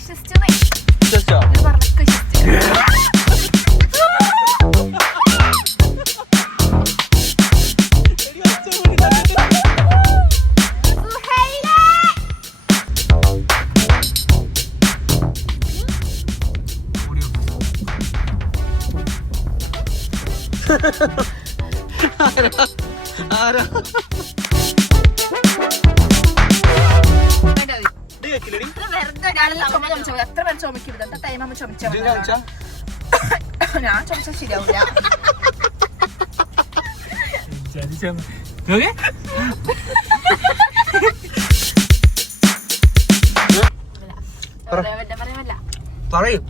വിശ്വസിച്ചോ വിശ്വസിച്ചു. പറയാം.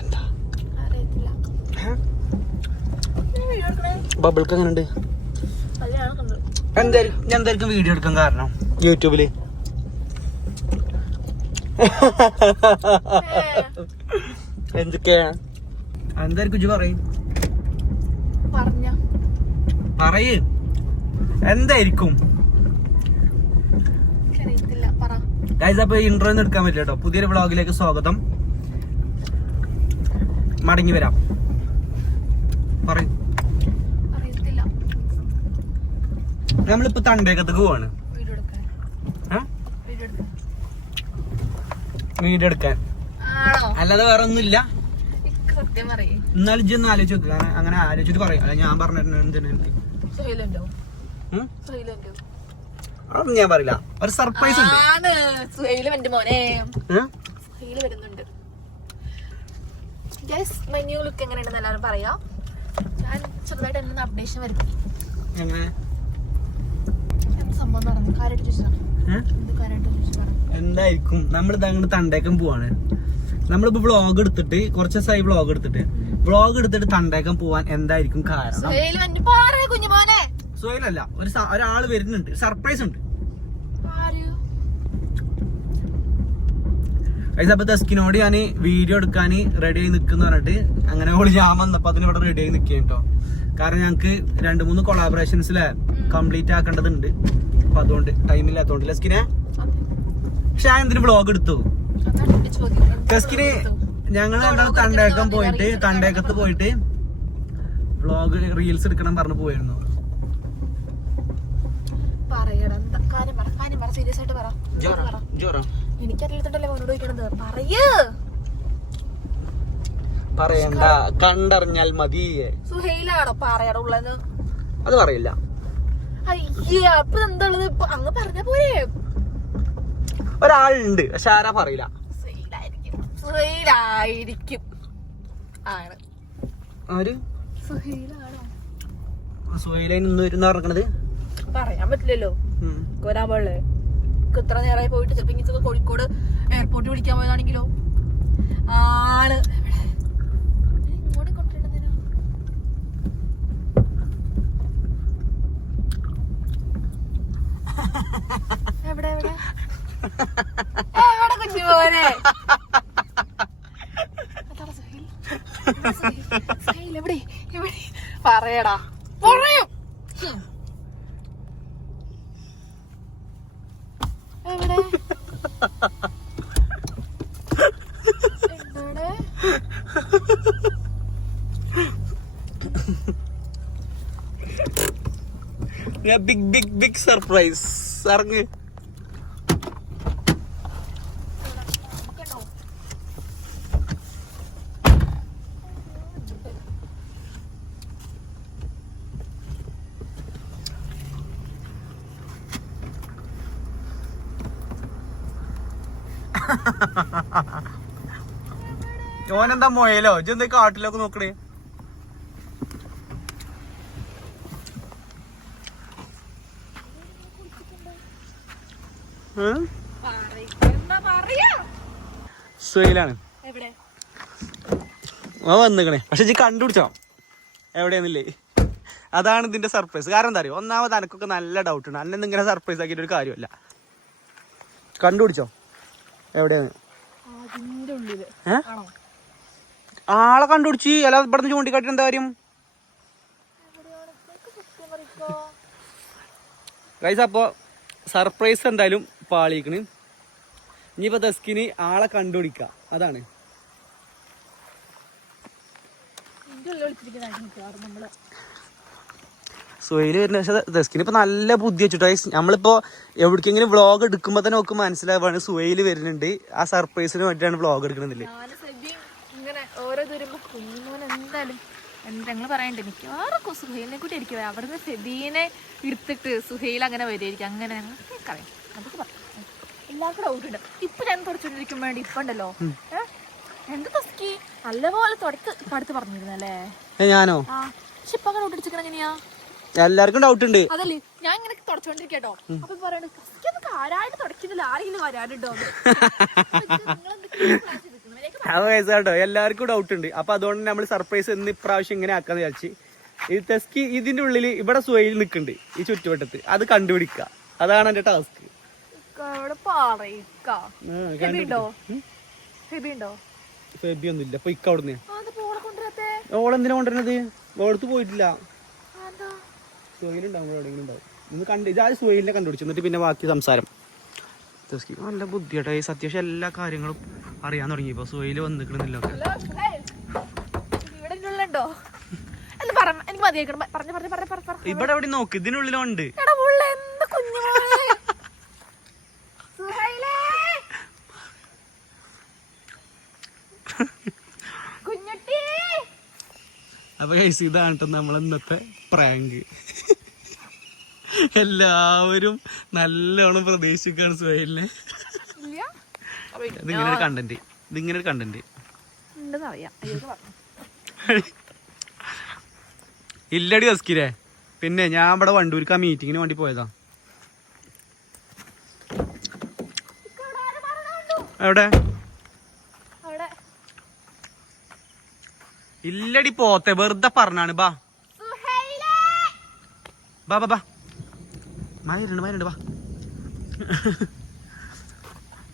എന്താ അറിയത്തില്ല നീ വീഡിയോ എടുക്കണേ ബബിൾക്ക് എങ്ങനെയുണ്ട് എന്തായാലും ഞാൻ എന്തായിരിക്കും വീഡിയോ എടുക്കാൻ കാരണം. യൂട്യൂബിൽ. എന്തൊക്കെയാ? എന്തായിരിക്കും ഇജ്ജ് പറയും. പറഞ്ഞ. പറയ്. എന്തായിരിക്കും? ഗൈസ് അപ്പൊ ഇൻട്രോ ഒന്നും എടുക്കാൻ പറ്റില്ല കേട്ടോ. പുതിയൊരു വ്ളോഗിലേക്ക് സ്വാഗതം. മടങ്ങി വരാം. പറയൂ. നമ്മളിപ്പോ തണ്ടേക്കത്തേക്ക് പോവാണ് വീഡിയോ എടുക്കാൻ ആ? വീഡിയോ എടുക്കാൻ വീഡിയോ എടുക്കാൻ അല്ലാതെ വേറെ ഒന്നുമില്ല എന്നാലും ഇജ്ജ് ഒന്ന് ആലോചിച്ച് നോക്ക്. അങ്ങനെ- അങ്ങനെ ആലോചിച്ചിട്ട് പറയും. അല്ല ഞാൻ പറഞ്ഞിട്ടുണ്ട് ഞാൻ പറയില്ല. ഒരു സർപ്രൈസ് ഉണ്ട്. മോനെ. വരുന്നുണ്ട്. മൈ ന്യൂ ലുക്ക് എങ്ങനെയുണ്ടെന്ന് എല്ലാവരും പറയാം. ഞാൻ ചെറുതായിട്ട് അപ്ഡേഷൻ വരുന്നു സംഭവം നടന്നു. കാര്യമായിട്ട് ചോദിച്ചതാണ് എന്തായിരിക്കും? നമ്മൾ അങ്ങോട്ട് തണ്ടേക്കം പോവാണ്. നമ്മളിപ്പോ വ്ളോഗ് എടുത്തിട്ട് കുറച്ച് ദിവസമായി വ്ളോഗ് എടുത്തിട്ട്. വ്ളോഗ് എടുത്തിട്ട് തണ്ടേക്കം പോവാൻ എന്തായിരിക്കും കാരണം? സുഹേലല്ല ഒരു ഒരാൾ വരുന്നുണ്ട്. സർപ്രൈസ് ഉണ്ട്. അപ്പൊ തസ്കിനോട് ഞാൻ വീഡിയോ എടുക്കാൻ റെഡി ആയി നിൽക്കുന്ന പറഞ്ഞിട്ട് അങ്ങനെ ഓൾ ഞാൻ വന്നപ്പോ അതിന് ഇവിടെ റെഡി ആയി നിൽക്കുക കേട്ടോ കാരണം ഞങ്ങക്ക് രണ്ട് മൂന്ന് കൊളാബറേഷൻസിലെ കംപ്ലീറ്റ് ആക്കേണ്ടതുണ്ട്. അപ്പൊ അതുകൊണ്ട് ടൈമില്ലാത്തോണ്ട് ലസ്കിനെ? പക്ഷെ ഞാൻ എന്തിനു വ്ളോഗ് എടുത്തു? എന്ത് ഞങ്ങൾ രണ്ടാളും തണ്ടേക്കം പോയിട്ട് തണ്ടേക്കത്ത് പോയിട്ട് വ്ളോഗ് റീൽസ് എടുക്കണം പറഞ്ഞു പോയിരുന്നു. പറയണ്ട കണ്ടറിഞ്ഞാൽ മതി. സുഹൈലാണോ പറയടാ ഉള്ളത്? അത് പറയില്ല. അയ്യേ അപ്പൊ എന്താണത്? അങ്ങ് പറഞ്ഞ പോരെ. ഒരാളുണ്ട് പക്ഷെ ആരാ പറയില്ല. സുഹൈലായിരിക്കും. സുഹൈലായിരിക്കും. ആണ്. ആര്? സുഹൈലാണോ? നിന്ന് വരുന്ന പറഞ്ഞത് പറയാൻ പറ്റില്ലല്ലോ. ഇത്ര നേരമായി പോയിട്ട് ചിലപ്പോ കോഴിക്കോട് എയർപോർട്ടിൽ വിളിക്കാൻ പോയതാണെങ്കിലോ? ആണ് എവിടെ? ഞാൻ ഇങ്ങോട്ട് കൊണ്ടുവരുന്നതിനോ എവിടെ എവിടെ? എവിടെ കുഞ്ഞു സുഹൈൽ. എവിടെ? എവിടെ? പറയടാ. പറയും. എവിടെ? Big big surprise. ഇറങ്ങ്. ഓനെന്താ മൊയലോ? ഇജെന്താ കാട്ടിലൊക്കെ നോക്കണേ? ആ? വന്നിക്കണേ. പക്ഷെ ഇജ്ജ് കണ്ടുപിടിച്ചോ? എവിടെയാന്നില്ലേ അതാണ് ഇതിന്റെ സർപ്രൈസ് കാരണം എന്താ അറിയോ? ഒന്നാമത് അനക്കൊക്കെ നല്ല ഡൗട്ട് ഉണ്ട്. അന്നെ ഇങ്ങനെ സർപ്രൈസ് ആക്കിയിട്ട് ഒരു കാര്യമല്ല. കണ്ടുപിടിച്ചോ? എവിടെയാണ്? ആളെ കണ്ടുപിടിച്ച്. അല്ല ഇവിടുന്ന് ചൂണ്ടിക്കാട്ടിട്ട് എന്താ കാര്യം? ഗൈസ് അപ്പോൾ സർപ്രൈസ് എന്തായാലും പാളിക്കണ് ഇനിയിപ്പോ ദസ്കിന് ആളെ കണ്ടുപിടിക്ക. അതാണ്. സുഹൈൽ വരുന്ന പക്ഷെ ദസ്കിന് ഇപ്പൊ നല്ല ബുദ്ധി വെച്ചിട്ടോ നമ്മളിപ്പോ എവിടേക്കെങ്കിലും വ്ളോഗ് എടുക്കുമ്പോ തന്നെ നമുക്ക് മനസ്സിലാവാണ് സുഹൈൽ വരുന്നുണ്ട്. ആ സർപ്രൈസിന് വേണ്ടിയിട്ടാണ് വ്ളോഗ് എടുക്കണമെന്നില്ല ഞങ്ങൾ പറയണ്ടേ? മിക്കവാറും സുഹൈലിനെ കൂട്ടി ആയിരിക്കും. അവിടുന്ന് സെബീനെ എടുത്തിട്ട് സുഹൈൽ അങ്ങനെ വരുമായിരിക്കും അങ്ങനെ എനിക്കറിയാം നമുക്ക് പറയാം എല്ലാവർക്കും ഡൗട്ട് ഉണ്ട് ഇപ്പൊ ഞാൻ തുടച്ചോണ്ടിരിക്കും വേണ്ടി ഇപ്പൊ ഉണ്ടല്ലോ. എന്ത് തസ്കി? നല്ലപോലെ തുടക്ക് ഇപ്പൊ അടുത്ത് പറഞ്ഞിരുന്നല്ലേ ഞാനോ? പക്ഷെ ഇപ്പൊ അങ്ങനെ എങ്ങനെയാ? എല്ലാവർക്കും ഡൗട്ട് ഉണ്ട്. അതല്ലേ ഞാൻ ഇങ്ങനെ തുടച്ചോണ്ടിരിക്കട്ടോ അപ്പൊ പറയണത് തസ്കിയൊന്നും ആരായിട്ട് തുടക്കുന്നില്ല ആരെങ്കിലും വരാനുണ്ടോ അത് എല്ലാവർക്കും ഡൗട്ട് ഉണ്ട്. അപ്പൊ അതുകൊണ്ട് നമ്മൾ സർപ്രൈസ് ഇന്ന് ഇപ്രാവശ്യം ഇങ്ങനെ ആക്കാന്ന് വിചാരിച്ച്. ഈ തെസ്കി ഇതിന്റെ ഉള്ളിൽ ഇവിടെ സുഹൈൽ നിൽക്കുന്നുണ്ട് ഈ ചുറ്റുവട്ടത്ത്. അത് കണ്ടുപിടിക്കുക അതാണ് എന്റെ ടാസ്ക് പറയിക്ക. ഫെബി ഒന്നും ഇല്ല ഇക്ക അവിടുന്ന്. ഓളെന്തിനാ കൊണ്ടുവരുന്നത്? ഓളത്ത് പോയിട്ടില്ല. എന്താ സുഹൈലുണ്ടാവും ഇവിടെ എവിടെയെങ്കിലും ഉണ്ടാവും. ഇന്ന് കണ്ട് ഇതാ സുഹൈലിനെ കണ്ടുപിടിച്ചു. എന്നിട്ട് പിന്നെ ബാക്കി സംസാരം. നല്ല ബുദ്ധിയാട്ടോ. ഈ അത്യാവശ്യം എല്ലാ കാര്യങ്ങളും അറിയാൻ തുടങ്ങി. ഇപ്പൊ ഹലോ സുഹൈൽ. ഇവിടെ നോക്ക്. എന്ന് പറ എനിക്ക് മതിയാക്കണം പറഞ്ഞു പറഞ്ഞു പറഞ്ഞു പറഞ്ഞു പറഞ്ഞു ഇവിടെ എവിടെ നോക്ക് ഇതിനുള്ളിലുണ്ട് എടാ ഉള്ള എന്ത് കുഞ്ഞുമോളെ സുഹൈലേ കുഞ്ഞുട്ടി അപ്പൊ ഗൈസ് ഇതാണ് നമ്മളെ ഇന്നത്തെ പ്രാങ്ക് എല്ലാവരും നല്ലോണം പ്രതീക്ഷിക്കാണ് സുഹൈലിനെ. ഇതിങ്ങനെ ഒരു കണ്ടന്റ് ഇതിങ്ങനെ ഒരു കണ്ടന്റ് ഇല്ലടി ഹസ്കിരേ പിന്നെ ഞാൻ ഇവിടെ വണ്ടൂർക്ക് ആ മീറ്റിങ്ങിന് വേണ്ടി പോയതാ. എവിടെ അവിടെ ഇല്ലടി പോത്തെ വെറുതെ പറഞ്ഞാണ് ബാ. ബാ ബാ ബാ. മരുണ്ട് മരുണ്ട് ബാ.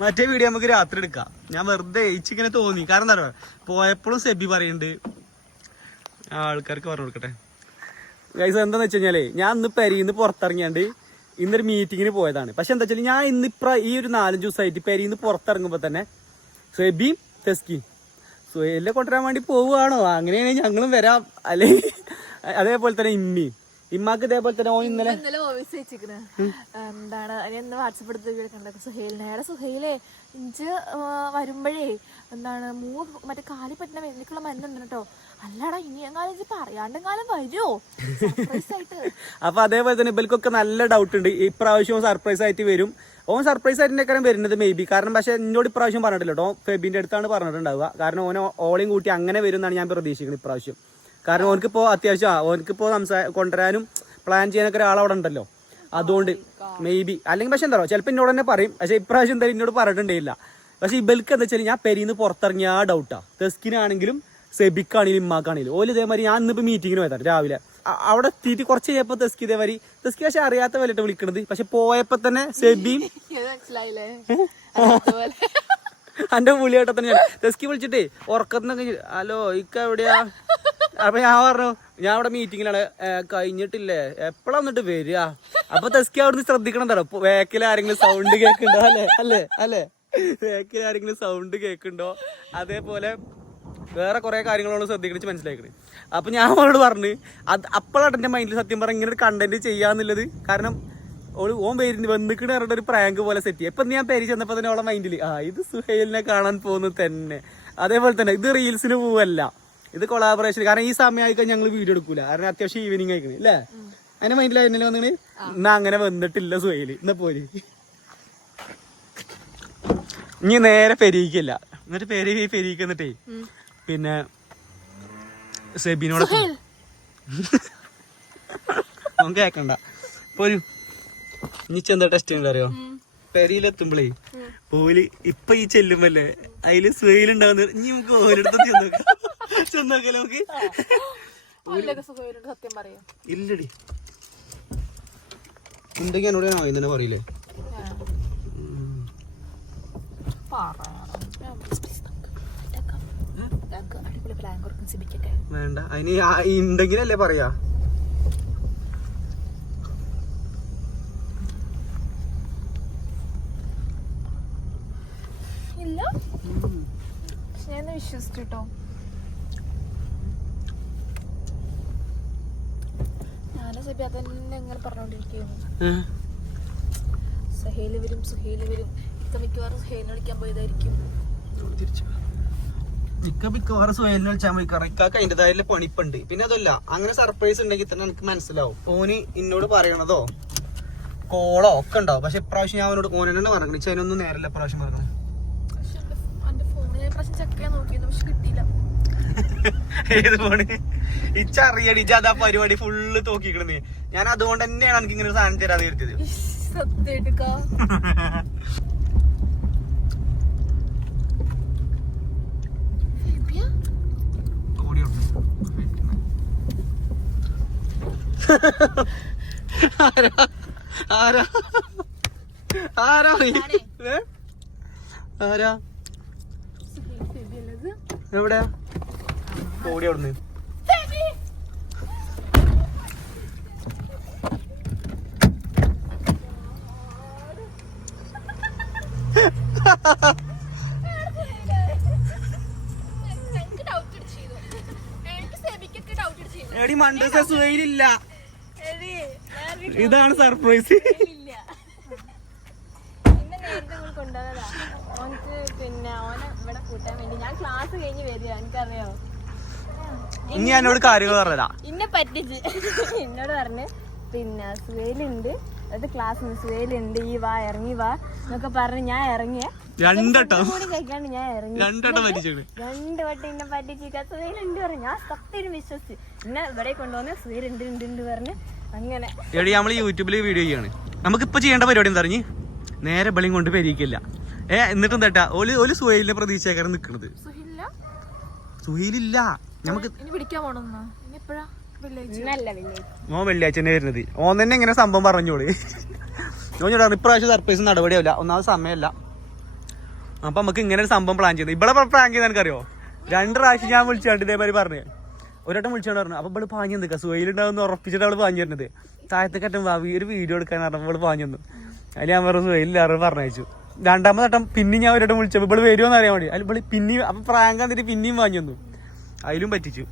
മറ്റേ വീഡിയോ നമുക്ക് രാത്രി എടുക്കാം. ഞാൻ വെറുതെ ഇച്ചിങ്ങനെ തോന്നി. കാരണം എന്താ പറയുക പോയപ്പോഴും സെബി പറയുന്നുണ്ട് ആൾക്കാർക്ക് പറഞ്ഞു കൊടുക്കട്ടെ. ഗൈസ് എന്താന്ന് വെച്ച് കഴിഞ്ഞാലേ ഞാൻ ഇന്ന് പെരീന്ന് പുറത്തിറങ്ങിയാണ്ട് ഇന്നൊരു മീറ്റിങ്ങിന് പോയതാണ്. പക്ഷെ എന്താ വെച്ചാൽ ഞാൻ ഇന്ന് ഇപ്ര ഈ ഒരു നാലഞ്ച് ദിവസമായിട്ട് പെരീന്ന് പുറത്തിറങ്ങുമ്പോൾ തന്നെ സെബിയും തെസ്കിയും സുഹേലിനെ കൊണ്ടുവരാൻ വേണ്ടി പോവുകയാണോ? അങ്ങനെയാണെങ്കിൽ ഞങ്ങളും വരാം. അല്ലെ? അതേപോലെ തന്നെ ഇമ്മി. ഇമ്മാക്ക് ഇതേപോലെ തന്നെ ഓ ഇന്നലെ ഇന്നലെ വോയിസ് വെച്ചിക്കണ് എന്താണ് വാട്സപ്പ് എടുത്ത് സുഹേലിനെ. സുഹേലേ ഇഞ്ച് വരുമ്പോഴേ എന്താണ് മൂ മറ്റേ കാലി പറ്റുന്ന വേദനക്കുള്ള മരുന്നുണ്ട് കേട്ടോ. അല്ലടാ ഇനി എങ്ങാലും ഇജ്ജ് പറയാണ്ടെങ്കാലം വരുമോ സർപ്രൈസ് ആയിട്ട്. അപ്പൊ അതേപോലെ തന്നെ ഇവൽക്കൊക്കെ നല്ല ഡൗട്ട് ഉണ്ട്. ഇപ്രാവശ്യം സർപ്രൈസ് ആയിട്ട് വരും. ഓൻ സർപ്രൈസ് ആയിട്ടേക്കാരം വരുന്നത് മേ ബി കാരണം പക്ഷെ എന്നോട് ഇപ്രാവശ്യം പറഞ്ഞിട്ടില്ല കേട്ടോ. ഫെബിന്റെ അടുത്താണ് പറഞ്ഞിട്ടുണ്ടാവുക. കാരണം ഓനെ ഓളിയും കൂട്ടി അങ്ങനെ വരും എന്നാണ് ഞാൻ പ്രതീക്ഷിക്കുന്നത് ഇപ്രാവശ്യം. കാരണം ഓനക്കിപ്പോ അത്യാവശ്യം ഓനക്കിപ്പോ സംസാ കൊണ്ടുവരാനും പ്ലാൻ ചെയ്യാനൊക്കെ ഒരാളവിടെ ഉണ്ടല്ലോ. അതുകൊണ്ട് മേ ബി അല്ലെങ്കിൽ പക്ഷെ എന്താ പറയുക ചിലപ്പോൾ എന്നോട് തന്നെ പറയും. പക്ഷെ ഇപ്രാവശ്യം എന്തായാലും എന്നോട് പറഞ്ഞിട്ടുണ്ടായില്ല. പക്ഷെ ഇവൽക്ക് എന്താ വെച്ചാൽ ഞാൻ പെരീന്ന് പുറത്തിറങ്ങിയ ആ ഡൗട്ടാ തെസ്കിനാണെങ്കിലും സെബിക്കാണെങ്കിലും ഇമ്മാക്കാണെങ്കിലും. ഓൽ ഇതേമാതിരി ഞാൻ ഇന്നിപ്പോൾ മീറ്റിങ്ങിന് പോയതാണ് രാവിലെ. അവിടെ എത്തിയിട്ട് കുറച്ച് കഴിയപ്പോൾ തെസ്കി ഇതേമാതിരി തെസ്കി പക്ഷെ അറിയാത്ത വിലട്ട് വിളിക്കണത്. പക്ഷെ പോയപ്പോൾ തന്നെ സെബിയും എന്റെ പുള്ളിയായിട്ട് തന്നെ ഞാൻ തെസ്കി വിളിച്ചിട്ടേ ഉറക്കത്തിനൊക്കെ ഹലോ ഇക്ക എവിടെയാ? അപ്പൊ ഞാൻ പറഞ്ഞു ഞാൻ അവിടെ മീറ്റിങ്ങിലാണ് കഴിഞ്ഞിട്ടില്ലേ? എപ്പോഴാ വന്നിട്ട് വരിക? അപ്പൊ തസ്കി അവിടുന്ന് ശ്രദ്ധിക്കണം തരോ വേക്കിൽ ആരെങ്കിലും സൗണ്ട് കേൾക്കുന്നുണ്ടോ അല്ലേ? അല്ലേ? അല്ലേ? വേക്കിൽ ആരെങ്കിലും സൗണ്ട് കേൾക്കുന്നുണ്ടോ അതേപോലെ വേറെ കുറെ കാര്യങ്ങളോട് ശ്രദ്ധിക്കണിച്ച് മനസ്സിലാക്കണേ. അപ്പൊ ഞാൻ അവളോട് പറഞ്ഞു അത് അപ്പോഴാണ് എന്റെ മൈൻഡിൽ സത്യം പറഞ്ഞ ഇങ്ങനെ ഒരു കണ്ടന്റ് ചെയ്യാന്നുള്ളത് കാരണം ഓൾ ഓൻ പേരിന് വന്നിക്കണ ഒരു പ്രാങ്ക് പോലെ സെറ്റ് ചെയ്യാം. ഇപ്പൊ ഞാൻ പേര് ചെന്നപ്പോ തന്നെ ഓളെ മൈൻഡിൽ ആ ഇത് സുഹേലിനെ കാണാൻ പോകുന്നു തന്നെ. അതേപോലെ തന്നെ ഇത് റീൽസിന് പോവല്ല. ഇത് കൊളാബറേഷൻ കാരണം ഈ സമയമായിക്കാൻ ഞങ്ങൾ വീഡിയോ എടുക്കൂല. കാരണം അത്യാവശ്യം ഈവനിങ് ആയിക്കണേ അല്ലേ? അതിന്റെ മൈൻഡിൽ അതിനെ വന്നിട്ട് എന്നാ അങ്ങനെ വന്നിട്ടില്ല സുഹേൽ. എന്നാ പോര്. ഇനി നേരെ പെരീക്കില്ല. എന്നിട്ട് പെരി പെരീക്ക് എന്നിട്ടേ പിന്നെ സെബിനോട് നമുക്ക് കേക്കണ്ട. പോരു. ഇനി എന്താ ടെസ്റ്റ് ഉണ്ട് അറിയോ? പെരിയിലെത്തുമ്പളേ ഓൽ ഇപ്പൊ ഈ ചെല്ലുമ്പല്ലേ അതിൽ സുഹയിലുണ്ടാവുന്ന ഇനി നമുക്ക് ഓരോടത്ത് ചെന്നോക്കാം നോക്കാം. നമുക്ക്? നോക്കാം പറയാം? ഇല്ലടി. ഉണ്ടെങ്കിൽ എന്നോട് ഞാൻ ആദ്യം പറയില്ലേ? വേണ്ട. അതിന് ഉണ്ടെങ്കിലല്ലേ പറയാ. ഇല്ല. ഞാൻ വിശ്വസിച്ചു കേട്ടോ ഞാനും സബി അതന്നെ ഇങ്ങനെ പറഞ്ഞോണ്ടിരിക്കുന്നു സുഹേൽ വരും സുഹേൽ വരും. ഇക്ക മിക്കവാറും സുഹേലിനെ വിളിക്കാൻ പോയതായിരിക്കും. ഇക്ക മിക്കവാറും സ്വയം വിളിച്ചാൽ പോയി കാരണം ഇക്കാക്ക് അതിന്റേതായ പണിപ്പുണ്ട്. പിന്നെ അതല്ല അങ്ങനെ സർപ്രൈസ് ഉണ്ടെങ്കിൽ തന്നെ എനിക്ക് മനസ്സിലാവും. ഓന് എന്നോട് പറയണതോ? കോളോ? ഒക്കെ ഉണ്ടാവും. പക്ഷെ ഇപ്രാവശ്യം ഞാൻ അവനോട് ഓനെ തന്നെ പറഞ്ഞു ചേനൊന്നും നേരല്ല ഇപ്രാവശ്യം പറഞ്ഞു പക്ഷെ എന്റെ എന്റെ ഫോണിൽ പ്രാവശ്യം ചെക്ക് ചെയ്യാൻ നോക്കിയിരുന്നു. പക്ഷെ കിട്ടിയില്ല. ഏത് ഫോണ് ഇച്ചറിയടി ഇച്ച അതാ പരിപാടി ഫുള്ള് നീ. ഞാൻ അതുകൊണ്ട് തന്നെയാണ് എനിക്ക് ഇങ്ങനെ ഒരു സാധനം തരാതെ എവിടെയാ ഓടി കൊടുത്തു. ആരാ? ആരാ? ആരാ? ആരാ? എവിടെ ഓടി അവിടുന്ന്. എടി മണ്ടൂസ സുഖയിലില്ല. എടി ഇതാണ് സർപ്രൈസ് ഇല്ല ഇന്ന് നേരത്തെ കൂടി കൊണ്ടുവന്നതാ ഓനക്ക് പിന്നെ ഓനെ ഇവിടെ കൂട്ടാൻ വേണ്ടി ഞാൻ ക്ലാസ് കഴിഞ്ഞ് വരിക. എനിക്കറിയോ? ഇനി എന്നോട് കാര്യങ്ങൾ പറഞ്ഞതാ. ഇന്നെ പറ്റിച്ച്. എന്നോട് പറഞ്ഞ് പിന്നെ സുവേലുണ്ട് അത് ക്ലാസ് സുവേലുണ്ട് ഈ വാ ഇറങ്ങി വാ എന്നൊക്കെ പറഞ്ഞ് ഞാൻ ഇറങ്ങിയ രണ്ടട്ടം. കൂടി കഴിക്കാണ്ട് ഞാൻ ഇറങ്ങി. രണ്ടട്ടം പറ്റിച്ചേക്കണ്. രണ്ട് വട്ടം ഇന്നെ പറ്റിച്ച്. സുവേലുണ്ട് പറഞ്ഞു. ഞാൻ സത്യം വിശ്വസിച്ച്. എന്നെ ഇവിടെ കൊണ്ടുവന്ന് സുവേലുണ്ട് ഉണ്ട് ഉണ്ട് പറഞ്ഞ് അങ്ങനെ. എടി നമ്മൾ യൂട്യൂബിൽ വീഡിയോ ചെയ്യാണ്. നമുക്ക് ഇപ്പൊ ചെയ്യേണ്ട പരിപാടി എന്താ നേരെ ബളിയും കൊണ്ട് പെരിയിക്കില്ല ഏ എന്നിട്ടും തട്ടാ ഓൽ ഓൽ സുഹൈലിനെ നിക്കണത്. സുഹില്ല സുഹൈലില്ല. നമുക്ക് എപ്പോഴാ വെള്ളിയാഴ്ച ഇന്നല്ല പിന്നെ ഓൻ വെള്ളിയാഴ്ച തന്നെ വരുന്നത്. ഓൻ തന്നെ ഇങ്ങനെ സംഭവം പറഞ്ഞോളി. ഞാൻ ഇപ്രാവശ്യം സർപ്രൈസ് നടപടിയാവില്ല. ഒന്നാമത് സമയമല്ല. അപ്പൊ നമുക്ക് ഇങ്ങനെ ഒരു സംഭവം പ്ലാൻ ചെയ്യുന്നത് ഇവിടെ പ്ലാൻ ചെയ്ത് എനിക്കറിയോ? രണ്ട് പ്രാവശ്യം ഞാൻ വിളിച്ചാണ്ട് ഇതേമാതിരി പറഞ്ഞു. ഒരട്ടം വിളിച്ചോണ്ട് പറഞ്ഞു. അപ്പൊ ഇവിടെ പാഞ്ഞു നിൽക്കുക സുഹയിലുണ്ടാവുന്ന ഉറപ്പിച്ചിട്ട് അവൾ പാഞ്ഞു തരുന്നത് താഴത്തേക്കറ്റം വാവി ഒരു വീഡിയോ എടുക്കാൻ പറഞ്ഞു ഇവിടെ പാഞ്ഞു തന്നു അതിൽ ഞാൻ പറഞ്ഞു സുഹയിലില്ലാറ് പറഞ്ഞയച്ചു. രണ്ടാമത് വട്ടം പിന്നെ ഞാൻ ഒരട്ടം വിളിച്ചപ്പോൾ ഇവിടെ വരുമോ എന്ന് അറിയാൻ വേണ്ടി. അതിൽ ഇവിടെ പിന്നെയും അപ്പൊ പ്രാങ്ക് എന്നിട്ട് പിന്നെയും വാങ്ങി തന്നു അതിലും പറ്റിച്ചു.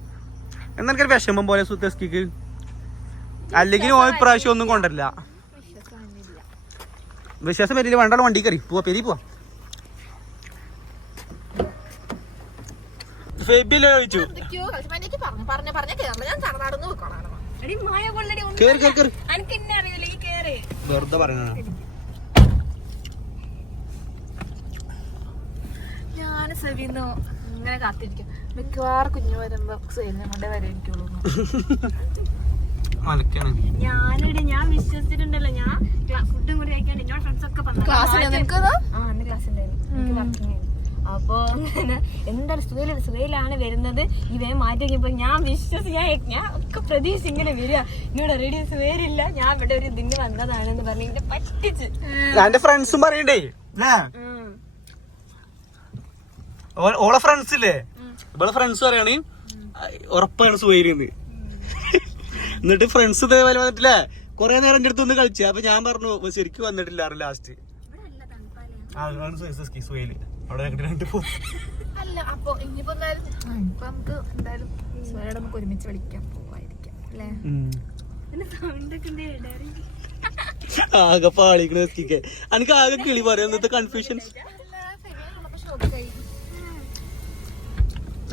എന്നൊക്കെ വിഷമം പോലെ സുത്തസ്കിക്ക് അല്ലെങ്കിൽ ഓ ഇപ്രാവശ്യം ഒന്നും കൊണ്ടല്ല. വിശ്വാസം വരില്ല. വേണ്ടാലും വണ്ടി കയറി. പോവാ പെരി പോവാ. ഫെബിലെ ചോദിച്ചു. എന്തൊക്കെയോ കളിച്ചു പറഞ്ഞു പറഞ്ഞ പറഞ്ഞ ഞാൻ തറനാടുന്ന് വെക്കണം എടി മായ ഒന്ന് കേറി കേറി കേറി. എനിക്ക് അറിയില്ല ഈ കേറ്. വെറുതെ പറയണ ഞാൻ സെവിന്ന് ഇങ്ങനെ കാത്തിരിക്കും. മിക്കവാറും കുഞ്ഞു വരുമ്പോ സെയിലിനെ കൊണ്ടേ വരായിരിക്കുള്ളൂ മലക്കാണ് ഞാനിവിടെ ഞാൻ വിശ്വസിച്ചിട്ടുണ്ടല്ലോ. ഞാൻ ഫുഡും കൂടി കഴിക്കാണ്ട് എന്നോട് ഫ്രണ്ട്സ് ഒക്കെ പറഞ്ഞു. ക്ലാസ്സിൽ നിനക്ക്? ആ അന്ന് ക്ലാസ് ഉണ്ടായിരുന്നു അപ്പൊ എന്താ സുഖയിലാണ് സുഖയിലാണ് വരുന്നത്. ഇവയെ മാറ്റി നോക്കിയപ്പോ ഞാൻ വിശ്വസിച്ച് ഞാൻ ഞാൻ ഒക്കെ പ്രതീക്ഷ ഇങ്ങനെ വരിക. എന്നോട് റെഡി സുഖയിലില്ല. ഞാൻ ഇവിടെ ഒരു ഇതിന് വന്നതാണെന്ന് പറഞ്ഞു എന്നെ പറ്റിച്ച്. ഫ്രണ്ട്സും പറയണ്ടേ? ഓളെ ഫ്രണ്ട്സ് ഇല്ലേ? ഇവളെ ഫ്രണ്ട്സ് പറയാണ് ഉറപ്പാണ് സുഹൈരിന്ന് എന്നിട്ട് ഫ്രണ്ട്സ് ഇതേപോലെ വന്നിട്ടില്ലേ കൊറേ നേരം എന്റെ അടുത്ത് ഒന്ന് കളിച്ചു. അപ്പൊ ഞാൻ പറഞ്ഞു ശരിക്കും വന്നിട്ടില്ല ലാസ്റ്റ് സുഹൈൽ. അവിടെ രണ്ട് അല്ല അപ്പൊ ഇനിയിപ്പോ നമുക്ക് എന്തായാലും നമുക്ക് ഒരുമിച്ച് വിളിക്കാം പോവായിരിക്കാം അല്ലേ? ആകെ പാളിക്കണ എത്തിക്കെ. എനിക്ക് ആകെ കിളി പറയാം കൺഫ്യൂഷൻസ്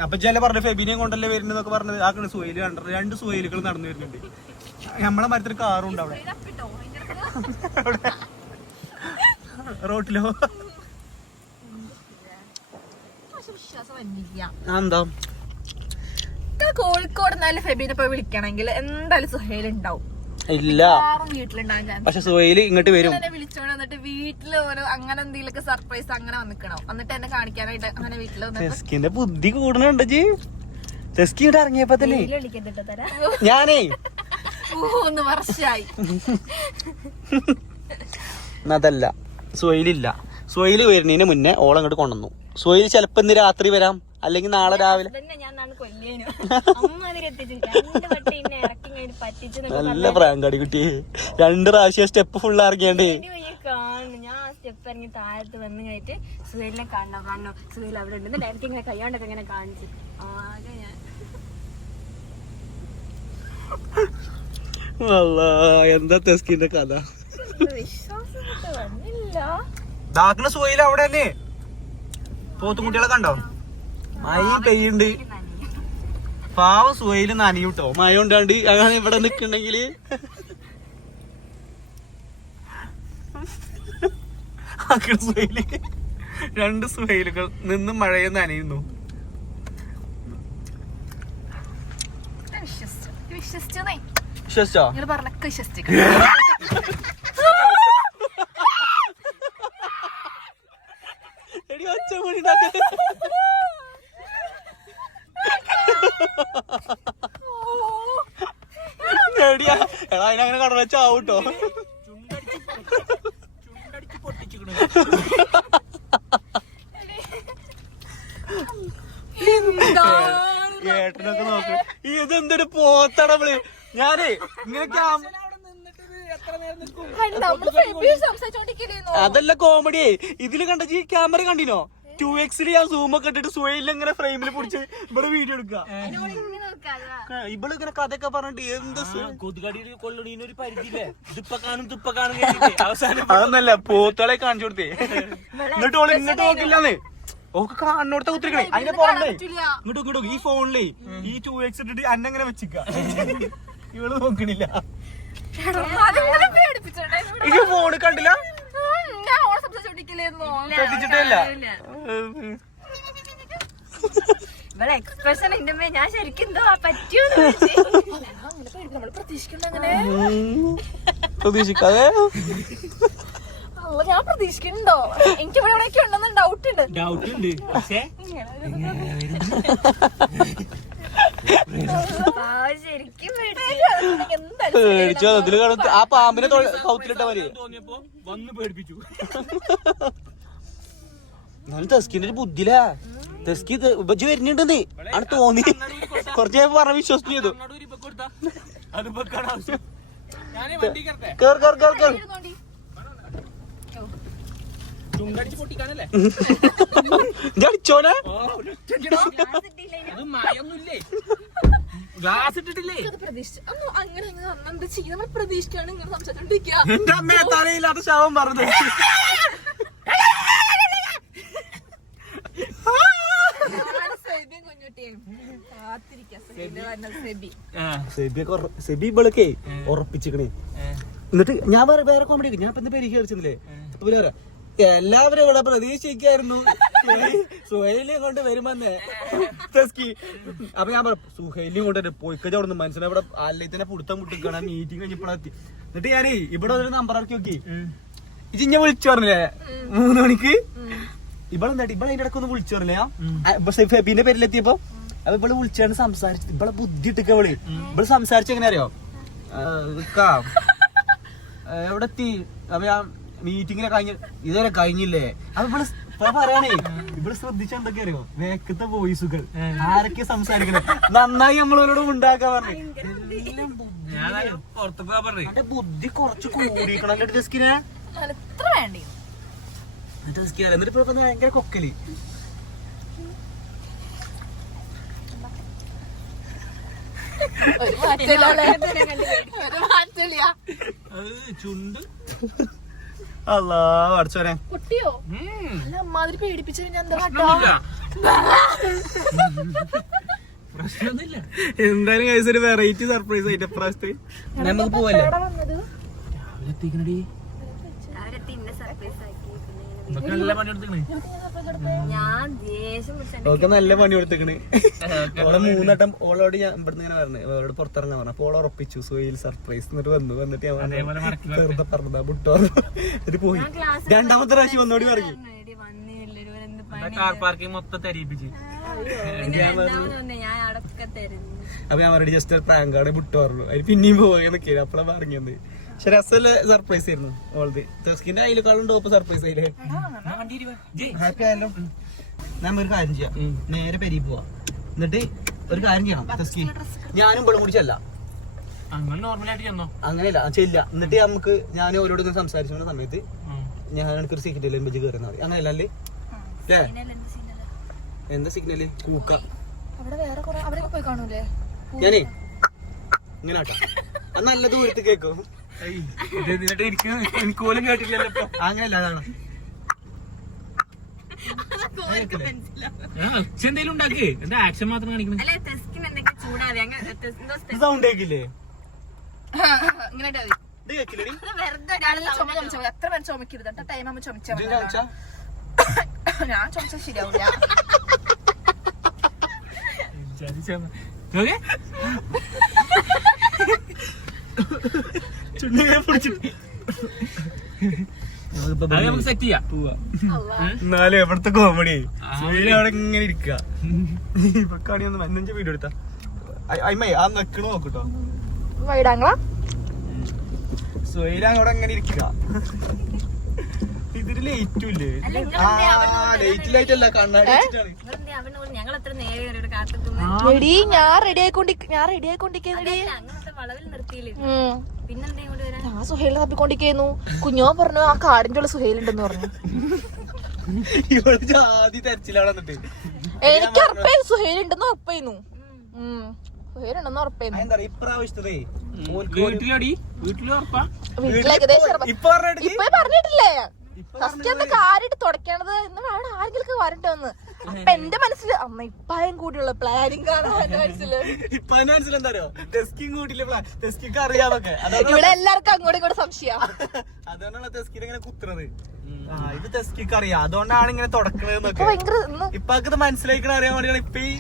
അപ്പൊ ചില പറഞ്ഞു ഫെബിനെയും കൊണ്ടല്ലേ വരുന്നതൊക്കെ പറഞ്ഞത്. ആക്കണ സുഹൈൽ രണ്ട് രണ്ട് സുഹൈലുകൾ നടന്നു വരുന്നുണ്ട്. നമ്മളെ മരത്തിൽ കാറും ഉണ്ട് അവിടെ. റോട്ടിലോ? ആ, എന്താ? കോഴിക്കോട് എന്നാലും ഫെബിനെ പോയി വിളിക്കണമെങ്കിൽ എന്തായാലും സുഹേൽ ഉണ്ടാവും ഇല്ല. പക്ഷെ സുഹൈൽ ഇങ്ങോട്ട് വരും. വിളിച്ചോണ്ട് വന്നിട്ട് വീട്ടിൽ ഓരോ അങ്ങനെ എന്തെങ്കിലുമൊക്കെ സർപ്രൈസ് അങ്ങനെ വന്നിക്കണോ? എന്നിട്ട് എന്നെ കാണിക്കാനായിട്ട് അങ്ങനെ ടെസ്കിന്റെ ബുദ്ധി കൂടുന്നുണ്ട് ജി. ടെസ്കി ഇവിടെ ഇറങ്ങിയപ്പോ തന്നെ. ഞാനേ. മൂന്ന് വർഷായി. അതല്ല. സുഹൈലില്ല സുഹൈൽ വരുന്നതിന് മുന്നേ ഓളങ്ങോട്ട് അങ്ങോട്ട് കൊണ്ടുവന്നു. സുഹൈൽ ചിലപ്പോ ഇന്ന് രാത്രി വരാം. അല്ലെങ്കിൽ നാളെ രാവിലെ. തന്നെ പ്രായം നല്ല കുട്ടി. രണ്ട് പ്രാവശ്യം സ്റ്റെപ്പ് ഫുള്ള് ഇറങ്ങിയാണ്ട്. ഞാൻ സ്റ്റെപ്പ് ഇറങ്ങി താഴത്ത് വന്ന് കഴിഞ്ഞിട്ട് സുഹേലിനെ കാണണോ കാണണോ സുഹേൽ അവിടെ ഉണ്ടെന്ന് ഡയറക്റ്റ് ഇങ്ങനെ കൈയോണ്ടൊക്കെ ഇങ്ങനെ കാണിച്ചു. ആകെ ഞാൻ എന്താ തെസ്കിന്റെ കഥ? ദാക്കണ സുഹൈൽ അവിടെ തന്നെ. പോത്തുകുട്ടികളെ കണ്ടോ? മഴ പെയ്യുണ്ട് പാവം സുഹയിൽ നനയൂട്ടോ മഴ ഉണ്ടാണ്ട് അങ്ങനെ ഇവിടെ നിക്കണ്ടെങ്കിൽ സുഹയിൽ രണ്ട് സുഹൈലുകൾ നിന്ന് മഴയെ നനയുന്നു. വിശ്വസിച്ചു വിശ്വസിച്ചേ വിശ്വസിച്ചോ നിങ്ങൾ പറഞ്ഞൊക്കെ വിശ്വസിച്ചു എടി ഒച്ച കൂടി ഉണ്ടാക്കരുത്. എടിയാ എടാ വെച്ചാവൂട്ടോ. ഏട്ടനൊക്കെ നോക്ക്. ഇതെന്തൊരു പോത്തടവിൾ ഞാനേ ഇങ്ങനെ അതല്ല കോമഡി. ഇതിൽ കണ്ട ഈ ക്യാമറ കണ്ടിനോ? ടു എക്സിൽ ഞാൻ സൂമൊക്കെ ഒക്കെ ഇട്ടിട്ട് ഇങ്ങനെ ഫ്രെയിമിൽ പിടിച്ച് ഇവിടെ വീഡിയോ എടുക്കുക. ഇവൾ ഇങ്ങനെ കഥയൊക്കെ പറഞ്ഞിട്ട് എന്ത് കൊതുകടിയിൽ കൊള്ളണീനൊരു പരിധിയില്ലേ? ഇതിപ്പ കാണും തുപ്പ കാണും അവസാനം അതൊന്നല്ല പോത്തളെ കാണിച്ചു കൊടുത്തേ. എന്നിട്ട് ഓൾ ഇങ്ങോട്ട് നോക്കില്ലെന്ന് ഓക്ക് കാണുന്നോടത്തെ കുത്തിരിക്കണേ. അതിന്റെ പുറമേ ഇങ്ങോട്ട് ഇങ്ങോട്ട് ഈ ഫോണിലേ ഈ ടു എക്സ് ഇട്ടിട്ട് അന്നെങ്ങനെ വെച്ചിക്ക. ഇവൾ നോക്കണില്ല. ഈ ഫോണ് കണ്ടില്ല? ശ്രദ്ധിച്ചിട്ടേ ഓളെ ഇവിടെ എക്സ്പ്രഷൻ എന്റെ അമ്മേ ഞാൻ ശരിക്കും എന്തോ പറ്റിയോന്ന് നമ്മൾ പ്രതീക്ഷിക്കണ്ട അങ്ങനെ. പ്രതീക്ഷിക്കാതെ? അല്ല ഞാൻ പ്രതീക്ഷിക്കുന്നുണ്ടോ? എനിക്ക് ഇവിടെ എവിടെയൊക്കെ ഉണ്ടെന്ന് ഡൗട്ട് ഉണ്ട്. ഡൗട്ട് ഉണ്ട്. പക്ഷേ ആ പാമ്പിനെ കൗത്തിലിട്ട മതി തോന്നിയപ്പോ വന്ന് പേടിപ്പിച്ചു. എന്നാലും തെസ്കിന്റെ ഒരു ബുദ്ധിലാ തെസ്കി വരുന്നുണ്ട് നീ. ആണ് തോന്നി. കുറച്ച് പറഞ്ഞ വിശ്വസിച്ചു ചെയ്തു മായൊന്നുമില്ലേ? ഗ്ലാസ് ഇട്ടിട്ടില്ലേ? എന്റെ അമ്മയെ തലയില്ലാത്ത ശവം പറഞ്ഞു. സെബി ഇവളൊക്കെ ഉറപ്പിച്ചിക്കണേ. എന്നിട്ട് ഞാൻ വേറെ വേറെ കോമഡി ഞാൻ ഇപ്പൊ എന്താ പേര് കളിച്ചില്ലേ അപ്പൊ എല്ലാവരും ഇവിടെ പ്രതീക്ഷിക്കായിരുന്നു. സുഹൈലിയും കൊണ്ട് വരുമെന്ന്. തെസ്കി. അപ്പൊ ഞാൻ പറഞ്ഞു സുഹൈലിയും കൊണ്ട് പോയിക്കച്ച അവിടെ നിന്ന് മനസ്സിലായി ഇവിടെ തന്നെ പുടുത്തം മുട്ടിക്കണം മീറ്റിംഗ് കഴിഞ്ഞപ്പോഴെത്തി എന്നിട്ട് ഞാൻ ഇവിടെ ഒരു നമ്പർ ഇറക്കി നോക്കി. ഇജ്ജ വിളിച്ചു പറഞ്ഞില്ലേ? മൂന്ന് മണിക്ക്? ഇവളെന്താ ഇവളെ അതിന്റെ ഇടയ്ക്ക് ഒന്ന് വിളിച്ചു പറഞ്ഞില്ലേ പിന്നെ പേരിലെത്തിയപ്പോ അപ്പൊ ഇവൾ വിളിച്ചാണ് സംസാരിച്ചത് ഇവളെ ബുദ്ധി ഇട്ടൊക്കെ ഇവൾ. ഇവൾ സംസാരിച്ച എങ്ങനെ അറിയോ എവിടെ എത്തി അപ്പൊ ഞാൻ മീറ്റിങ്ങിനെ കഴിഞ്ഞ ഇതുവരെ കഴിഞ്ഞില്ലേ? അപ്പൊ ഇവൾ പറയണേ ഇപ്പൊ പറയാണേ ഇവൾ ശ്രദ്ധിച്ച എന്തൊക്കെ അറിയോ വേക്കത്തെ വോയിസുകൾ. ആരൊക്കെ സംസാരിക്കണേ? നന്നായി നമ്മളോട് ഉണ്ടാക്കാൻ പറഞ്ഞു. ബുദ്ധി. കുറച്ച് കൂടിക്കണം ഡെസ്കിനെ ഞാൻ എത്ര വേണ്ടി ഡെസ്കി എന്നിട്ട് ഇപ്പൊ ഭയങ്കര കൊക്കൽ. ചുണ്ട്. അല്ലാ കുട്ടിയോ? ഉം. അല്ല അമ്മാതിരി പേടിപ്പിച്ചു ഞാൻ പ്രശ്നമൊന്നുമില്ല. എന്തായാലും കഴിച്ചൊരു വെറൈറ്റി സർപ്രൈസ് ആയിട്ട് പ്രാവശ്യത്തെ നമുക്ക് പോവല്ലേ? രാവിലെ എത്തിക്കണടി അവരെത്തി ഇന്നെ സർപ്രൈസ് ആക്കി പിന്നെ ഇങ്ങനെ നമുക്ക് നല്ല പണി എടുത്തിക്കണേ ഞാൻ ദേഷ്യം പിടിച്ച ഓക്കെ നല്ല പണി കൊടുത്തേക്കണ്. ഓളെ മൂന്നട്ടം ഓളോട് ഞാൻ ഇവിടുന്ന് ഇങ്ങനെ പറഞ്ഞു ഓളോട് പുറത്തിറങ്ങാൻ പറഞ്ഞു. അപ്പോൾ ഓളെ ഉറപ്പിച്ചു സോയിൽ സർപ്രൈസ് എന്നിട്ട് വന്നു. വന്നിട്ട് ഞാൻ പറഞ്ഞു, വെറുതെ പറഞ്ഞതാ മുട്ടോ എന്നിട്ട് പോയി. രണ്ടാമത്തെ പ്രാവശ്യം വന്നോടി പറഞ്ഞു. വന്നില്ല എന്ത് പണി കാർ പാർക്കിംഗ് മൊത്തം തെരീപ്പിച്ച് പിന്നെ ഞാൻ അടക്ക തരുന്നു അപ്പൊ ഞാൻ അവരുടെ ജസ്റ്റ് പ്രാങ്കാട് വിട്ടു പറഞ്ഞു. അതിന് പിന്നെയും പോകാൻ നിൽക്കില്ല അപ്പളാ പറഞ്ഞത്. പക്ഷെ സർപ്രൈസ് ആയിരുന്നു ഓളത് തെസ്കിന്റെ അതിലേക്കാളും ടോപ്പ് സർപ്രൈസ് ആയില്ലേ? വണ്ടി ഇരുവാ. ജയ്. ഹാപ്പി ആയല്ലോ നമ്മ ഒരു കാര്യം ചെയ്യാം. നേരെ പെരി പോവാ. എന്നിട്ട് ഒരു കാര്യം ചെയ്യണം തെസ്കി ഞാനും ഇവിടെ കൂടി ചെല്ലാം. അങ്ങനെ നോർമലായിട്ട് ചെന്നോ? അങ്ങനെയല്ല ചെല്ല. എന്നിട്ട് നമുക്ക് ഞാൻ ഓരോട് ഇങ്ങനെ സംസാരിച്ചു സമയത്ത് ഞാൻ എനിക്കൊരു സിഗ്നൽ എംബജ് കയറുന്ന മതി അങ്ങനെയല്ല അല്ലേ? അല്ലേ എന്താ സിഗ്നൽ കൂക്ക. അവിടെ വേറെ കുറെ അവരൊക്കെ പോയി കാണൂലേ? ഞാനേ ഇങ്ങനെ ആട്ടാ അത് നല്ല ദൂരത്ത് കേക്കും? എന്നിട്ട് എനിക്ക് പോലും കേട്ടില്ലല്ലോ അങ്ങനെയല്ല അങ്ങനല്ല അതാണ് എന്തെങ്കിലും ഉണ്ടാക്ക്. എന്താ ആക്ഷൻ മാത്രം തെസ്- സൗണ്ട് കേക്കില്ലേ? ചുമച്ച എത്ര പേര് ചുമക്കരുത്. ടൈം ആകുമ്പോ ചുമച്ചാ ഞാൻ ചുമച്ചാൽ ശരിയാവില്ല അത് നമുക്ക് സെറ്റ് ചെയ്യാം. എന്നാലും എവിടത്തെ കോമഡി അവിടെ ഇങ്ങനെ ഇരിക്കുക. ഇപ്പൊ കാണി ഒന്ന് പതിനഞ്ച് വീഡിയോ എടുത്താ. ആ നെക്കണ് നോക്കൂട്ടോ. വൈഡാങ്ങളാ സ്വൈര അവിടെ അങ്ങനെ ഇരിക്കുക. ലൈറ്റും ഇല്ലേ? അല്ല, ആ ലൈറ്റ് ലൈറ്റ് കണ്ണാടി ഞാൻ റെഡി ആയിക്കൊണ്ടി ഞാൻ റെഡി ആയിക്കൊണ്ടിരിക്കുന്നടി. അങ്ങനത്തെ വളവിൽ നിർത്തിയില്ലേ? ഞാൻ സുഹേലിനെ തപ്പിക്കൊണ്ടിരിക്കുന്നു. കുഞ്ഞോ പറഞ്ഞു ആ കാടിന്റെ ഉള്ള സുഹേൽ ഉണ്ടെന്ന് പറഞ്ഞു. എനിക്ക് ഉറപ്പായിരുന്നു സുഹേൽ ഉണ്ടെന്ന് ഉറപ്പായിരുന്നു. സുഹേൽ ഉണ്ടെന്ന് ഉറപ്പായിരുന്നു. വീട്ടിൽ ഏകദേശം. ഇപ്പൊ പറഞ്ഞിട്ട് ഇപ്പൊ പറഞ്ഞിട്ടില്ലേ? ഫസ്റ്റ് ഒന്ന് കാറിട്ട് തുടക്കണത് എന്ന് വേണം ആരെങ്കിലും വരണ്ടെന്ന്. അപ്പൊ എന്റെ മനസ്സിൽ അമ്മ ഇപ്പായും കൂടിയുള്ള പ്ലാനിങ് കാണാൻ എന്റെ മനസ്സിൽ. കൂട്ടില്ല ടെസ്കിക്ക് അറിയാതൊക്കെ. ഇവിടെ എല്ലാവർക്കും അങ്ങോട്ടും ഇങ്ങോട്ടും സംശയം. അതുകൊണ്ടാണ് ടെസ്കിൽ ഇങ്ങനെ കുത്തുന്നത്. ഇത് ടെസ്കിക്ക് അറിയാം. അതുകൊണ്ടാണ് ഇങ്ങനെ തുടക്കണത് മനസ്സിലാക്കണ അറിയാൻ വേണ്ടിയാണ് ഇപ്പൊ ഈ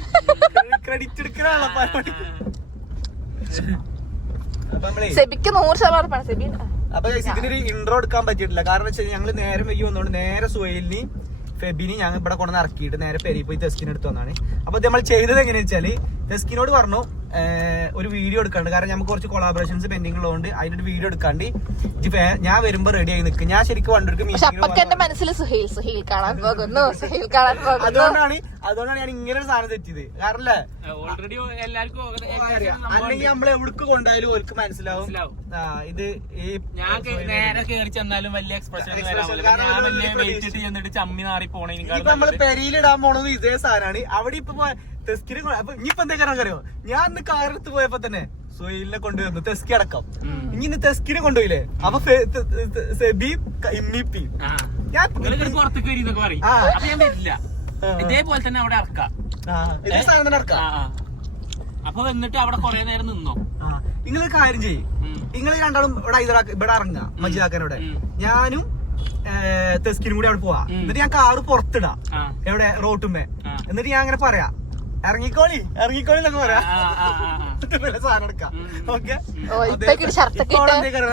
ക്രെഡിറ്റ് എടുക്കണാണല്ലോ പരിപാടി അപ്പൊ നമ്മളേ സെബിക്ക് നൂറ് ശതമാനം ഉറപ്പാണ് സെബി അപ്പൊ guys, ഇതിനൊരു ഇൻട്രോ എടുക്കാൻ പറ്റിയിട്ടില്ല. കാരണം വെച്ചാൽ ഞങ്ങൾ നേരം വൈകി വന്നോണ്ട് നേരെ സുഹൈലിനി ഫെബിനി ഞങ്ങൾ ഇവിടെ കൊണ്ടുവന്ന് ഇറക്കിയിട്ട് നേരെ പെരി പോയി തെസ്കിന് എടുത്ത് വന്നാണ്. അപ്പൊ ഇത് നമ്മൾ ചെയ്തത് എങ്ങനെയാ വെച്ചാൽ തെസ്കിനോട് പറഞ്ഞു ഒരു വീഡിയോ എടുക്കാണ്ട് കാരണം നമുക്ക് കുറച്ച് കൊളാബറേഷൻസ് പെൻഡിങ് ഉള്ളതുകൊണ്ട് അതിന്റെ ഒരു വീഡിയോ എടുക്കാണ്ട് ഞാൻ വരുമ്പോ റെഡി ആയി നിൽക്കും ഞാൻ ശരിക്കും കണ്ടെടുക്കും മനസ്സിൽ സുഹൈൽ സുഹൈൽ കാണാൻ പോകുന്നു. സുഹൈൽ കാണാൻ പോകുന്നു. അതുകൊണ്ടാണ് അതുകൊണ്ടാണ് ഞാൻ ഇങ്ങനെ ഒരു സാധനം തെറ്റിയത്. കാരണം അല്ലേ ഓൾറെഡി എല്ലാവർക്കും അല്ലെങ്കിൽ നമ്മൾ എവിടേക്ക് കൊണ്ടായാലും ഓർക്ക് മനസ്സിലാവും. ഇത് ഈ ഞാൻ നേരെ കേറി ചെന്നാലും വലിയ എക്സ്പ്രഷൻ ചെന്നിട്ട് ചമ്മി നാറി പോണേ നമ്മൾ പെരിയിലിടാൻ പോണത് ഇതേ സാധനമാണ് അവിടെ ഇപ്പൊ തെസ്കിനെ അപ്പൊ ഇനിയിപ്പോ എന്താ കാരണം അറിയോ? ഞാൻ ഇന്ന് കാറെടുത്ത് പോയപ്പോ തന്നെ സുഹൈലിനെ കൊണ്ടുവന്നു തെസ്കി അടക്കം. ഇനി ഇന്ന് തെസ്കിനെ കൊണ്ടുപോയില്ലേ? അപ്പൊ സെബി ഇമ്മിപ്പി ഞാൻ. ഇതേപോലെ തന്നെ അവിടെ ഇറക്കാം. അപ്പൊ എന്നിട്ട് അവിടെ കൊറേ നേരം നിന്നോ? നിങ്ങൾ കാര്യം ചെയ്യും. നിങ്ങൾ നിങ്ങൾ രണ്ടാളും ഇവിടെ ഇവിടെ ഇറങ്ങുക. മജിദാക്കാനോടെ. ഞാനും തെസ്കിനും കൂടി അവിടെ പോവാ. എന്നിട്ട് ഞാൻ കാറ് പുറത്തിടാ. എവിടെ? റോട്ടുമ്മേ. എന്നിട്ട് ഞാൻ അങ്ങനെ പറയാ. ഇറങ്ങിക്കോളി ഇറങ്ങിക്കോളി എന്നൊക്കെ പറയാ. സാധനം എടുക്കാം. ഓക്കെ?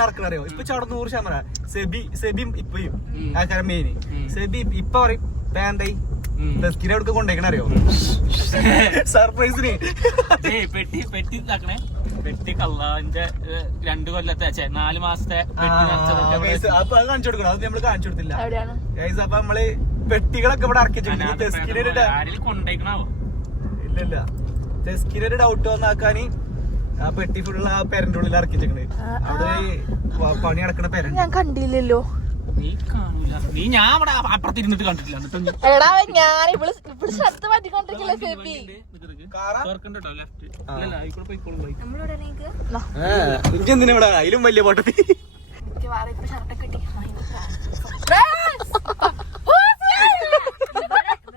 നടക്കണറിയോ? ഇപ്പൊ അവിടെ നൂറ് ശതമാനം. സെബി സെബിയും ഇപ്പയും. ഉം. ആൾക്കാരെ മെയിന് സെബി ഇപ്പൊ പറയും ഉം. എടുക്ക കൊണ്ടേക്കണ അറിയോ സർപ്രൈസിന്. പെട്ടി പെട്ടി ഇതാക്കണേ. പെട്ടി കള്ളാന്റെ രണ്ടു കൊല്ലത്തെ നാല് മാസത്തെ അപ്പൊ അത് കാണിച്ചു കൊടുക്കണം. അത് നമ്മൾ കാണിച്ചു കൊടുത്തില്ല. അപ്പൊ നമ്മൾ പെട്ടികളൊക്കെ ഇവിടെ ഇറക്കി കൊണ്ടേക്കണാവോ? ഇല്ല തെസ്കിന് ഒരു ഡൗട്ട് വന്നാക്കാന് ആ പെട്ടി ഫുള്ള് ആ പെരന്റെ ഉള്ളിൽ ഇറക്കിച്ചേക്കണ് അവിടെ പണി നടക്കണ പെരണ്ട് ഞാൻ കണ്ടില്ലല്ലോ. നീ കാണൂല. നീ ഞാൻ അവിടെ അപ്പുറത്ത് ഇരുന്നിട്ട് കണ്ടിട്ടില്ല. എന്നിട്ട് എടാ ഞാൻ ഇവിടെ ഇവിടെ ശബ്ദം മാറ്റിക്കൊണ്ടിരിക്കില്ല എന്തിനാ ഇവിടെ? അതിലും വലിയ പൊട്ടത്തി. ഷർട്ടൊക്കെ ഇട്ടി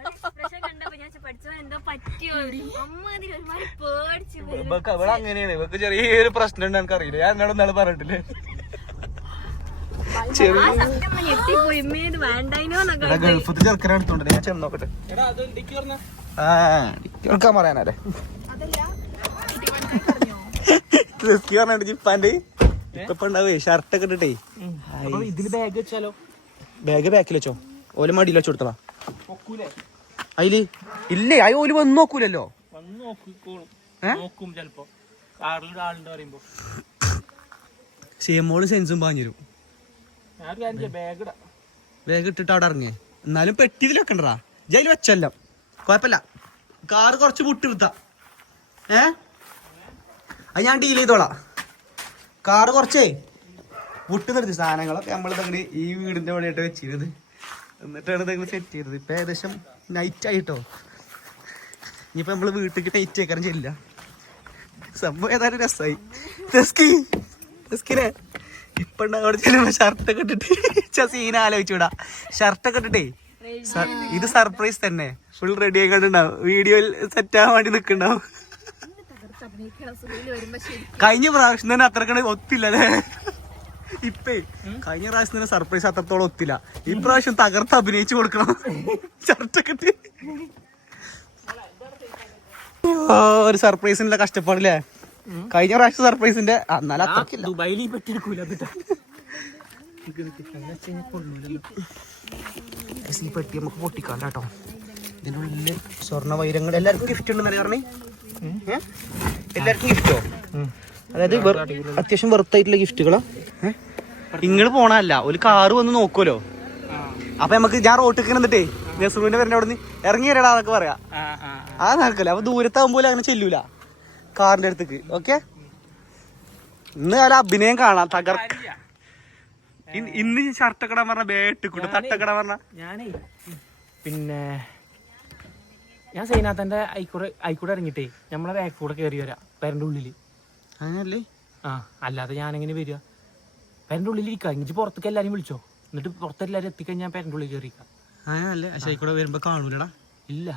എക്സ്പ്രഷൻ കണ്ടപ്പോ ഞാൻ പഠിച്ചവൻ എന്തോ പറ്റിയോ അമ്മ അതിൽ ഒരുമാതിരി പേടിച്ചു പോയി. ഇവക്ക് അങ്ങനെയാണ്. ഇവക്ക് ചെറിയൊരു പ്രശ്നം ഉണ്ട് എനിക്കറിയില്ല. ഞാൻ എന്നോട് നാളെ പറഞ്ഞിട്ടില്ലേ? ഗൾഫത്ത് ചെറുക്കനെ എടുത്തോണ്ടേ ഞാൻ ചെന്ന് നോക്കട്ടെ. എടാ അത് ഡിക്കി ആ എടുക്കാൻ പറയാനല്ലേ അതല്ല. റിസ്കി പറഞ്ഞിട്ട് ജിപ്പാന്റെ ഇപ്പൊ ഉണ്ടാവേ ഷർട്ടൊക്കെ ഇട്ടിട്ടേ. ഇതിൽ ബാഗ് വെച്ചാലോ? ബാഗ് ബാക്കിൽ വെച്ചോ. ഓൽ മടിയിൽ വെച്ചു അതിൽ ഇല്ലേ? അയ്യോ ഓൽ വന്ന് നോക്കൂലല്ലോ? വന്ന് നോക്കിക്കോളും? നോക്കും ചെലപ്പോ. കാറിൽ ഒരാളുണ്ട് പറയുമ്പോ. സേമോൾ സെൻസും പാഞ്ഞു ഞാൻ ഒരു കാര്യം ചെയ്യാം. ബാഗ് ബാഗ് ഇട്ടിട്ട് അവിടെ ഇറങ്ങിയേ എന്നാലും പെട്ടി ഇതിൽ വെക്കണ്ടടാ ജയിൽ വെച്ചല്ല. കുഴപ്പമില്ല കാറ് കുറച്ച് വിട്ടിരുത്ത ഏ? അത് ഞാൻ ഡീൽ ചെയ്തോളാം. കാറ് കുറച്ചേ വിട്ട് നിർത്തി സാധനങ്ങളൊക്കെ നമ്മൾ തങ്ങട് ഈ വീടിന്റെ വഴിയായിട്ട് വെച്ചിരുന്നത്. എന്നിട്ടാണ് തങ്ങൾ സെറ്റ് ചെയ്തത്. ഇപ്പൊ ഏകദേശം നൈറ്റ് ആയിട്ടോ. ഇനിയിപ്പോ നമ്മൾ വീട്ടിലേക്ക് നൈറ്റ് ആക്കാൻ ചെല്ല സംഭവം ഏതായാലും രസമായി തെസ്കി തെസ്കിനെ ഇപ്പൊ അവിടെ ചെല്ലുമ്പോ ഷർട്ടൊക്കെ ഇട്ടിട്ട്. സീന ആലോചിച്ചൂടാ ഷർട്ടൊക്കെ ഇട്ടിട്ടേ. ഇത് സർപ്രൈസ് തന്നെ. ഫുൾ റെഡി ആയിക്കൊണ്ടുണ്ടാവും. വീഡിയോയിൽ സെറ്റ് ആവാൻ വേണ്ടി നിൽക്കുന്നുണ്ടാവും കഴിഞ്ഞ പ്രാവശ്യം തന്നെ അത്രക്കണ ഒത്തില്ല അല്ലേ? ഇപ്പേ കഴിഞ്ഞ പ്രാവശ്യം തന്നെ സർപ്രൈസ് അത്രത്തോളം ഒത്തില്ല. ഈ പ്രാവശ്യം തകർത്ത് അഭിനയിച്ചു കൊടുക്കണം. ഷർട്ടൊക്കെ ഇട്ട്. ഒരു സർപ്രൈസിനുള്ള കഷ്ടപ്പാടില്ലേ? കഴിഞ്ഞ പ്രാവശ്യം സർപ്രൈസിന്റെ. എന്നാലും അത്രക്കില്ല ദുബായിൽ പറ്റിയെടുക്കൂല ഈ പെട്ടി നമുക്ക് പൊട്ടിക്കാം കേട്ടോ. ഇതിനുള്ളിൽ സ്വർണ വൈരങ്ങൾ എല്ലാവർക്കും ഗിഫ്റ്റ് ഉണ്ടെന്നല്ലേ പറഞ്ഞേ? എല്ലാവർക്കും ഗിഫ്റ്റോ അതായത് അത്യാവശ്യം വെറുത്തായിട്ടുള്ള ഗിഫ്റ്റുകളാ നിങ്ങൾ പോണല്ല ഒരു കാറ് വന്ന് നോക്കുമല്ലോ അപ്പൊ നമുക്ക് ഞാൻ റോട്ടിൽ നിന്നിട്ടേ നസറുവിന്റെ പേരുടെ അവിടെ നിന്ന് ഇറങ്ങി വരടാ എന്നൊക്കെ പറയാ. ആ നടക്കല്ലേ. അപ്പൊ ദൂരത്താകുമ്പോൾ അങ്ങനെ ചെല്ലൂല. കാറിന്റെ അടുത്തേക്ക്. ഓക്കെ? ഇന്ന് അല്ല അഭിനയം കാണാം തകർ ഇന്ന് ഷർട്ടക്കട പറഞ്ഞ ബേട്ടിക്കൂട്ട് തട്ടക്കട പറഞ്ഞ ഞാനേ പിന്നെ ഞാൻ സൈനാഥന്റെ ഐക്കൂടെ ഐക്കൂടെ ഇറങ്ങിട്ടേ നമ്മളെ ബാക്ക് കൂടെ കയറി വരാം പേരന്റെ ഉള്ളിൽ. അങ്ങനല്ലേ? ആ അല്ലാതെ ഞാൻ എങ്ങനെ വരിക. പേരന്റെ ഉള്ളിൽ ഇരിക്കാം ഇഞ്ചി പുറത്തേക്ക് എല്ലാരും വിളിച്ചോ? എന്നിട്ട് പുറത്തെല്ലാരും എത്തിക്കഴിഞ്ഞാൽ പേരന്റെ ഉള്ളിൽ കയറിക്കാം അല്ലേ? പക്ഷേ കൂടെ വരുമ്പോൾ കാണൂലടാ. ഇല്ല.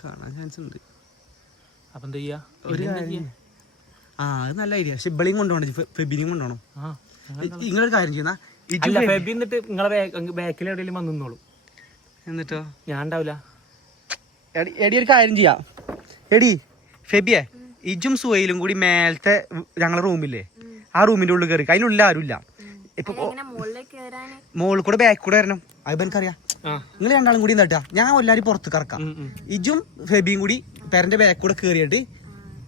കാണാൻ ചാൻസ് ഉണ്ട്. അപ്പൊ എന്താ ചെയ്യാ? ഒരു? ആ അത് നല്ല ഐഡിയ ഷിബിളിയും കൊണ്ടുപോകണം ഫെബിനിയും കൊണ്ടുപോകണം. നിങ്ങളൊരു കാര്യം ചെയ്യുന്ന അല്ല ഫെബി എന്നിട്ട് നിങ്ങളെ ബാക്കിൽ എവിടെയെങ്കിലും വന്നു നിന്നോളൂ. എന്നിട്ടോ? ഞാൻ ഉണ്ടാവില്ല എടി ഒരു കാര്യം ചെയ്യാം. എടി ഫെബിയെ ഇജും സുഹയിലും കൂടി മേലത്തെ ഞങ്ങളെ റൂമില്ലേ ആ റൂമിന്റെ ഉള്ളിൽ കയറി അതിനുള്ളിൽ ആരുമില്ല. ഇപ്പൊ കൂടെ ബാക്ക് കൂടെ വരണം. അത് എനിക്കറിയാം. നിങ്ങൾ രണ്ടാളും കൂടി നട്ടാ ഞാൻ എല്ലാരും പുറത്ത് കറക്കാം. ഇജും ഫെബിയും കൂടി പേരന്റെ ബാക്ക് കൂടെ കയറിയിട്ട്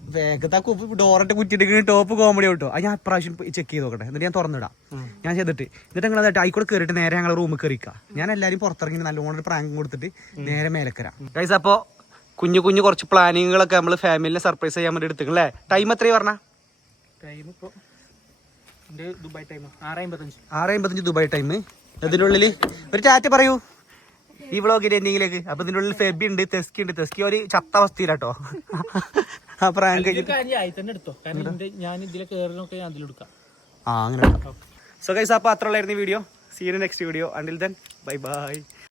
വേഗത്തെ ഡോറിന്റെ കുറ്റിട്ട് ടോപ്പ് കോമഡി കിട്ടും അത് ഞാൻ പ്രാവശ്യം ചെക്ക് ചെയ്ത് നോക്കട്ടെ. എന്നിട്ട് ഞാൻ തുറന്നിടാം. ഞാൻ ചെയ്തിട്ട്. എന്നിട്ട് നിങ്ങൾ അതായിട്ട് ആയിക്കോടെ കയറിയിട്ട് നേരെ ഞങ്ങളെ റൂമിൽ കയറിക്കാം ഞാൻ എല്ലാവരും പുറത്തിറങ്ങി നല്ലോണം ഒരു പ്രാങ്കും കൊടുത്തിട്ട് നേരെ മേലക്കരാം ഗൈസ് അപ്പോ കുഞ്ഞു കുഞ്ഞു കുറച്ച് പ്ലാനിങ്ങുകളൊക്കെ നമ്മൾ ഫാമിലിനെ സർപ്രൈസ് ചെയ്യാൻ വേണ്ടി എടുത്തില്ലേ ടൈം എത്രയും പറഞ്ഞ? ടൈം ഇപ്പൊ എന്റെ ദുബായ് ടൈം ആറ് അമ്പത്തഞ്ച്. ദുബായ് ടൈം ഉള്ളിൽ ഒരു ചാറ്റ് പറയൂ. ഈ വ്ളോഗിന്റെ എന്തെങ്കിലേക്ക് അപ്പൊ ഇതിന്റെ ഉള്ളിൽ ഫെബി ഉണ്ട് തെസ്കി ഉണ്ട്. തെസ്കി ഒരു ചത്ത അവസ്ഥയിലാട്ടോ. ആ പ്രാങ്ക് ആ അങ്ങനെ സോ ഗൈസ് അപ്പൊ അത്ര ഉള്ളായിരുന്നു video see next video until then bye bye